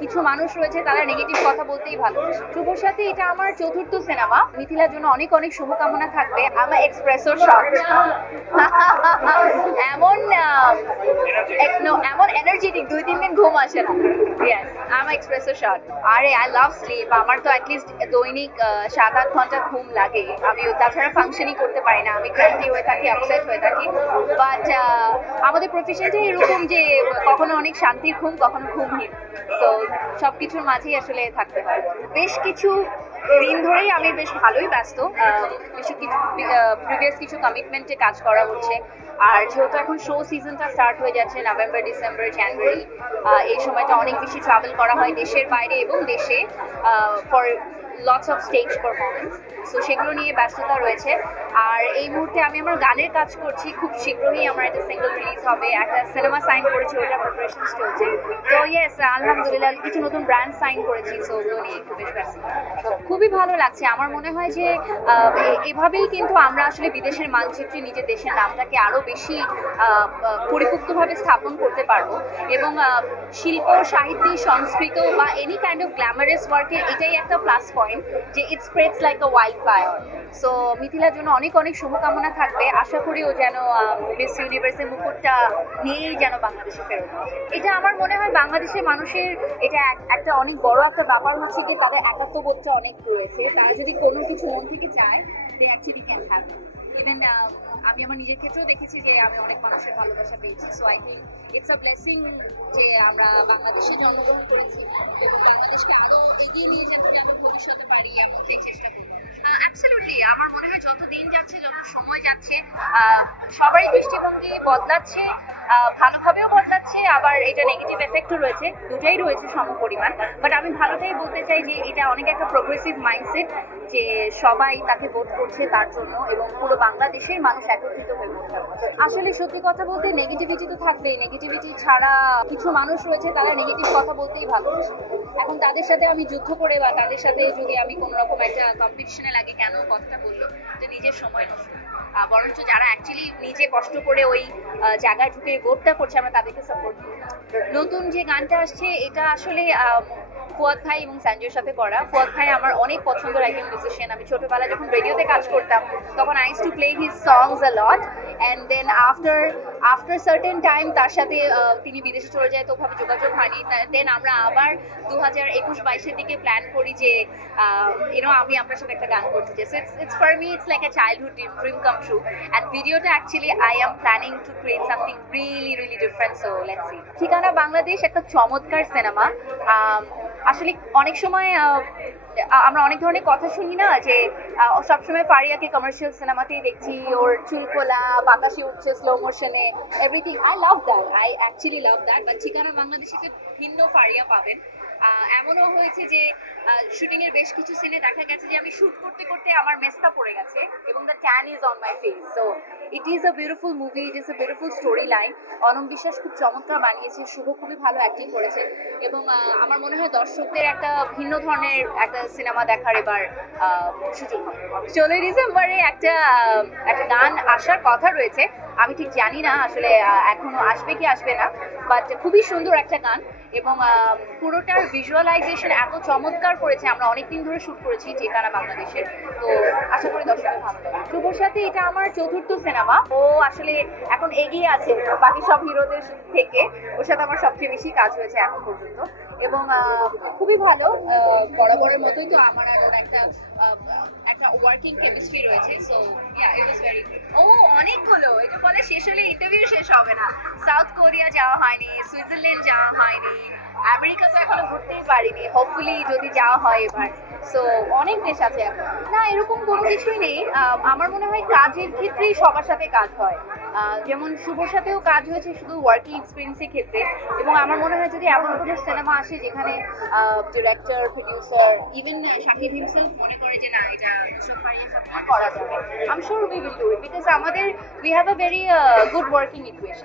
কিছু মানুষ রয়েছে তারা নেগেটিভ কথা বলতেই ভালো। শুভর সাথে এটা আমার চতুর্থ সিনেমা। মিথিলার জন্য অনেক অনেক শুভকামনা থাকবে। আমার এক্সপ্রেসো শট এমন এমন এনার্জেটিক 2-3 দিন ঘুম আসে না। ইয়েস, আমার এক্সপ্রেসো শট। আরে আই লাভ স্লিপ। আমার তো অ্যাটলিস্ট দৈনিক 7-8 ঘন্টা ঘুম লাগে। আমি তাছাড়া ফাংশনই করতে পারি না। আমি ক্র্যান্টি হয়ে থাকি, আপসেট হয়ে থাকি। বাট আমাদের প্রফেশনটা এরকম যে কখনো অনেক শান্তির ঘুম, কখনো ঘুমহীন। তো সবকিছুর মাঝেই আসলে থাকতে হয়। বেশ কিছু দিন ধরেই আমি বেশ ভালোই ব্যস্ত। বেশি কিছু প্রিভিয়াস কিছু কমিটমেন্টে কাজ করা হচ্ছে। আর যেহেতু এখন শো সিজনটা স্টার্ট হয়ে যাচ্ছে নভেম্বর, ডিসেম্বর, জানুয়ারি, এই সময়টা অনেক বেশি ট্রাভেল করা হয় দেশের বাইরে এবং দেশে for lots of stage performance. So সেগুলো নিয়ে ব্যস্ততা রয়েছে। আর এই মুহূর্তে আমি আমার গানের কাজ করছি। খুব শীঘ্রই আমার একটা সিঙ্গেল রিলিজ হবে। একটা সিনেমা সাইন করেছি, ওটা প্রিপারেশনস চলছে। তো ইয়েস, আলহামদুলিল্লাহ কিছু নতুন ব্র্যান্ড সাইন করেছি। সো ওগুলো নিয়ে একটু বেশ ব্যস্ত। খুবই ভালো লাগছে। আমার মনে হয় যে এভাবেই কিন্তু আমরা আসলে বিদেশের মানচিত্রে নিজের দেশের নামটাকে আরো বেশি পরিপুক্তভাবে স্থাপন করতে পারবো। এবং শিল্প, সাহিত্য, সংস্কৃত বা এনি কাইন্ড অফ গ্ল্যামারাস ওয়ার্কের এটাই একটা প্লাস পয়েন্ট যে it spreads like a wild fire. So মিথিলার জন্য অনেক অনেক শুভকামনা থাকবে। আশা করি ও যেন মিস ইউনিভার্সের মুকুটটা নিয়েই যেন বাংলাদেশে ফেরত আসে। এটা আমার মনে হয় বাংলাদেশের মানুষের এটা একটা অনেক বড় একটা ব্যাপার হচ্ছে কি তাদের একাত্মবোধটা অনেক রয়েছে। তারা যদি কোনো কিছু মন থেকে চায় they actually can have. Even আমি আমার নিজের ক্ষেত্রেও দেখেছি যে আমি অনেক মানুষের ভালোবাসা পেয়েছি। So I think it's a blessing যে আমরা বাংলাদেশে জন্মগ্রহণ করেছি এবং বাংলাদেশকে আরো এগিয়ে নিয়ে যেতে যেন ভবিষ্যতে পারি এমনটাই চেষ্টা করি। অ্যাবসলিউটলি আমার মনে হয় যত দিন যাচ্ছে, যত সময় যাচ্ছে, সবারই দৃষ্টিভঙ্গি বদলাচ্ছে, ভালোভাবেও বদলাচ্ছে, আবার এটা নেগেটিভ এফেক্টও রয়েছে। দুটাই রয়েছে সমপরিমাণ। বাট আমি ভালোটাই বলতে চাই যে এটা অনেক একটা প্রোগ্রেসিভ মাইন্ডসেট যে সবাই তাকে ভোট করছে তার জন্য এবং পুরো বাংলাদেশের মানুষ একত্রিত হয়ে ভোট করছে। আসলে সত্যি কথা বলতে নেগেটিভিটি তো থাকবেই। নেগেটিভিটি ছাড়া কিছু মানুষ রয়েছে তারা নেগেটিভ কথা বলতেই ভালোবাসে। এখন তাদের সাথে আমি যুদ্ধ করে বা তাদের সাথে যদি আমি কোনো রকম একটা কম্পিটিশনে লাগে, কেন কথাটা বললো যে নিজের সময় নষ্ট। বরঞ্চ যারা অ্যাকচুয়ালি নিজে কষ্ট করে ওই জায়গায় ঢুকে ভোটটা করছে আমরা তাদেরকে সাপোর্ট করি। নতুন যে গানটা আসছে এটা আসলে ফুয়াদ ভাই এবং সঞ্জয়ের সাথে করা। ফুয়াদ ভাই আমার অনেক পছন্দের একজন মিউজিশিয়ান। আমি ছোটবেলায় যখন রেডিওতে কাজ করতাম তখন I used to play his songs a lot and then after certain time তার সাথে তিনি বিদেশে চলে যায়, তো ওভাবে যোগাযোগ হয়নি। দেন আমরা আবার 2021-22-এর দিকে প্ল্যান করি যে আমি আপনার সাথে একটা গান করতে চাই। So it's for me it's like a childhood dream come true. And ভিডিওটা actually I am planning to create something really different. So let's see. ঠিকানা বাংলাদেশ একটা চমৎকার সিনেমা। আসলে অনেক সময় আমরা অনেক ধরনের কথা শুনি না যে সবসময় ফারিয়াকে কমার্শিয়াল সিনেমাতেই দেখছি, ওর চুলকোলা বাতাসে উঠছে স্লো মোশনে, everything. I love that, I actually love that. But ঠিকানা বাংলাদেশে ভিন্ন ফারিয়া পাবেন। এমনও হয়েছে যে শুটিং এর বেশ কিছু সিনে দেখা গেছে যে আমি শুট করতে করতে আমার মেস্তা পড়ে গেছে এবং the tan is on my face. So it is a beautiful movie, it is a beautiful story line. Anam Biswas খুব চমৎকার বানিয়েছে, শুভ খুবই ভালো অ্যাক্টিং করেছে এবং আমার মনে হয় দর্শকদের একটা ভিন্ন ধরনের একটা সিনেমা দেখার এবার সুযোগ হবে। 16 ডিসেম্বরে একটা গান আসার কথা রয়েছে। আমি ঠিক জানি না আসলে এখনো আসবে কি আসবে না, বাট খুবই সুন্দর একটা গান এবং পুরোটার ভিজুয়ালাইজেশন এত চমৎকার করেছে। আমরা অনেকদিন ধরে শুট করেছি ঠিকানা বাংলাদেশের। তো আশা করি দর্শকের ভালো লাগবে। শুভর সাথে এটা আমার চতুর্থ সিনেমা। ও আসলে এখন এগিয়ে আছে বাকি সব হিরোদের থেকে। ওর সাথে আমার সবচেয়ে বেশি কাজ হয়েছে এখন পর্যন্ত এবং খুবই ভালো। বরাবরের মতোই তো আমার আর ওর একটা ওয়ার্কিং কেমিস্ট্রি রয়েছে। So yeah, it was very good. ও অনেকগুলো, এটা বলে শেষ হলে ইন্টারভিউ শেষ হবে না। সাউথ কোরিয়া যাওয়া হয়নি, সুইজারল্যান্ড যাওয়া হয়নি, আমেরিকা তো এখনো ঘুরতেই পারিনি। হোপফুলি যদি যাওয়া হয় এবার। সো অনেক দেশ আছে এখন। না, এরকম কোনো কিছুই নেই। আমার মনে হয় কাজের ক্ষেত্রেই সবার সাথে কাজ হয়। যেমন শুভর সাথেও কাজ হয়েছে শুধু ওয়ার্কিং এক্সপিরিয়েন্সের ক্ষেত্রে এবং আমার মনে হয় যদি এমন কোনো সিনেমা আসে যেখানে director, producer, even Shakib himself মনে করে যে না এটা নুসরাত ফারিয়ার সাথে করা যাবে, I am sure we will do it because we have a very good working equation.